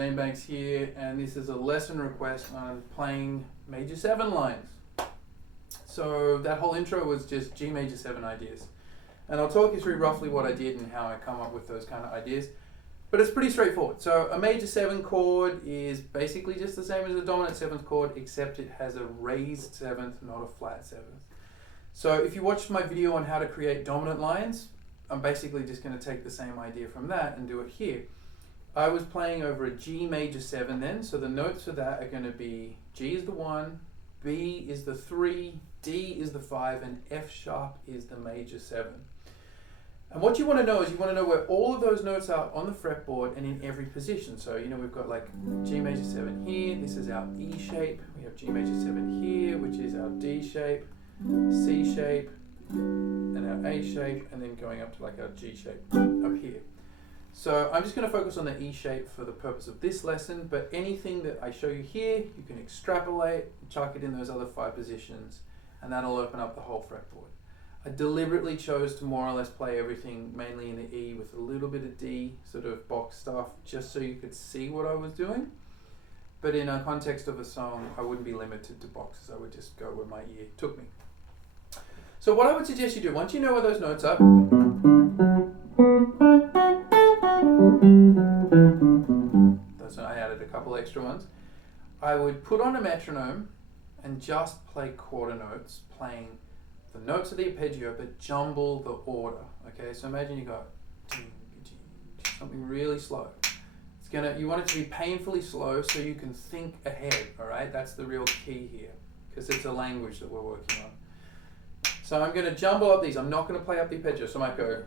Zane Banks here, and this is a lesson request on playing major 7 lines. So that whole intro was just G major 7 ideas. And I'll talk you through roughly what I did and how I come up with those kind of ideas. But it's pretty straightforward. So a major 7 chord is basically just the same as a dominant 7th chord, except it has a raised 7th, not a flat 7th. So if you watched my video on how to create dominant lines, I'm basically just going to take the same idea from that and do it here. I was playing over a G major 7 then, so the notes for that are going to be G is the 1, B is the 3, D is the 5, and F sharp is the major 7. And what you want to know is you want to know where all of those notes are on the fretboard and in every position. So, you know, we've got like G major 7 here, this is our E shape, we have G major 7 here, which is our D shape, C shape, and our A shape, and then going up to like our G shape up here. So I'm just going to focus on the E shape for the purpose of this lesson, but anything that I show you here, you can extrapolate, chuck it in those other 5 positions, and that'll open up the whole fretboard. I deliberately chose to more or less play everything mainly in the E with a little bit of D sort of box stuff, just so you could see what I was doing. But in a context of a song, I wouldn't be limited to boxes. I would just go where my ear took me. So what I would suggest you do, once you know where those notes are, I added a couple extra ones, I would put on a metronome and just play quarter notes, playing the notes of the arpeggio but jumble the order. Okay, so imagine you got something really slow. You want it to be painfully slow so you can think ahead. All right, that's the real key here, because it's a language that we're working on. So I'm going to jumble up these. I'm not going to play up the arpeggio, so I might go.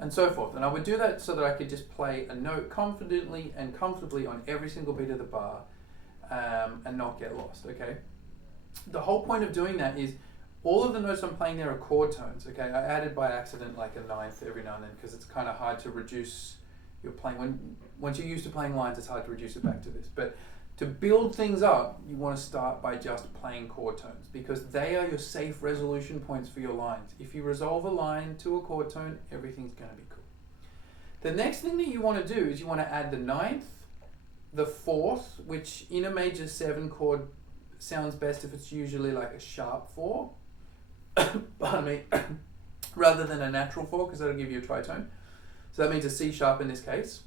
And so forth. And I would do that so that I could just play a note confidently and comfortably on every single beat of the bar and not get lost, okay? The whole point of doing that is all of the notes I'm playing there are chord tones, okay? I added by accident like a 9th every now and then because it's kind of hard to reduce your playing. Once you're used to playing lines, it's hard to reduce it back to this. But to build things up, you want to start by just playing chord tones because they are your safe resolution points for your lines. If you resolve a line to a chord tone, everything's going to be cool. The next thing that you want to do is you want to add the 9th, the 4th, which in a major 7 chord sounds best if it's usually like a sharp 4, pardon me, rather than a natural 4 because that'll give you a tritone. So that means a C sharp in this case.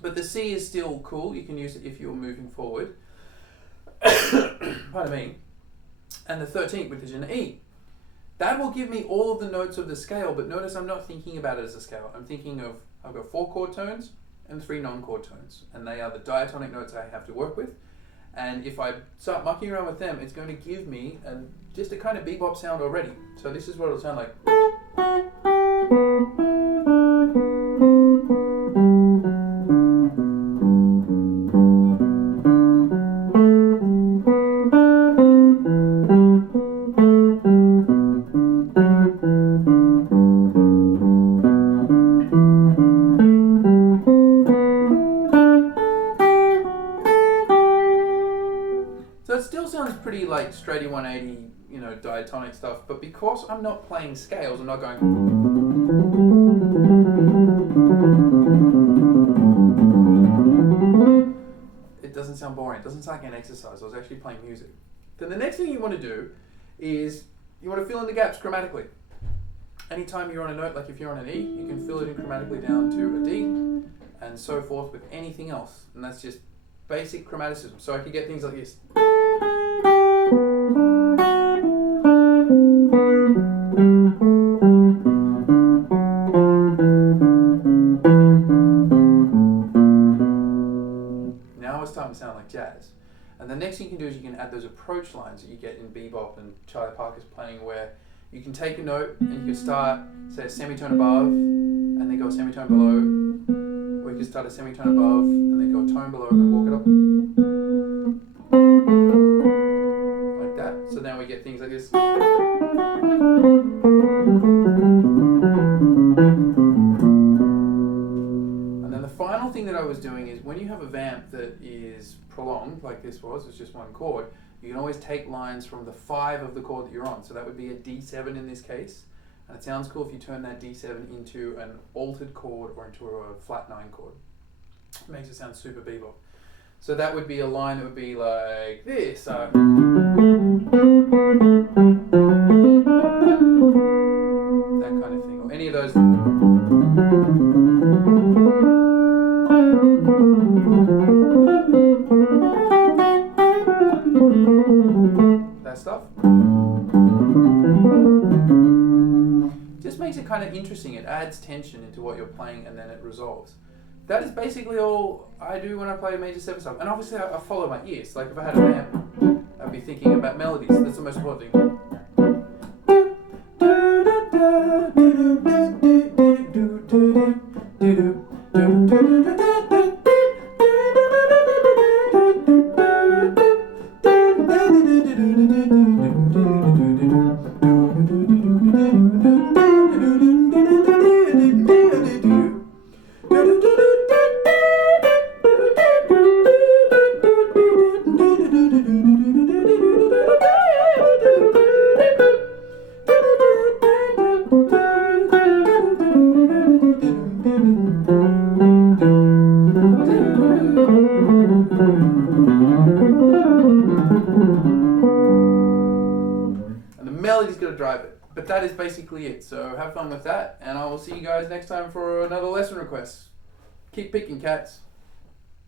But the C is still cool. You can use it if you're moving forward. Pardon me. And the 13th, which is an E. That will give me all of the notes of the scale, but notice I'm not thinking about it as a scale. I'm thinking of, I've got 4 chord tones and 3 non-chord tones. And they are the diatonic notes I have to work with. And if I start mucking around with them, it's going to give me just a kind of bebop sound already. So this is what it'll sound like. So it still sounds pretty like straighty 180, you know, diatonic stuff, but because I'm not playing scales, I'm not going. It doesn't sound boring. It doesn't sound like an exercise. I was actually playing music. Then the next thing you want to do is you want to fill in the gaps chromatically. Anytime you're on a note, like if you're on an E, you can fill it in chromatically down to a D, and so forth with anything else. And that's just basic chromaticism. So I could get things like this. Now it's starting to sound like jazz. And the next thing you can do is you can add those approach lines that you get in bebop and Charlie Parker's playing, where you can take a note and you can start, say, a semitone above and then go a semitone below, or you can start a semitone above and then go a tone below and walk it up. now we get things like this. And then the final thing that I was doing is when you have a vamp that is prolonged, like this was, it's just one chord, you can always take lines from the 5 of the chord that you're on. So that would be a D7 in this case. And it sounds cool if you turn that D7 into an altered chord or into a flat 9 chord. It makes it sound super bebop. So that would be a line that would be like this. That kind of thing. Or any of those. That stuff. Just makes it kind of interesting. It adds tension into what you're playing and then it resolves. That is basically all I do when I play major 7 stuff. And obviously I follow my ears. Like if I had a vamp, I'd be thinking about melodies. That's the most important thing. And the melody's going to drive it. But that is basically it. So have fun with that, and I will see you guys next time for another lesson request. Keep picking, cats.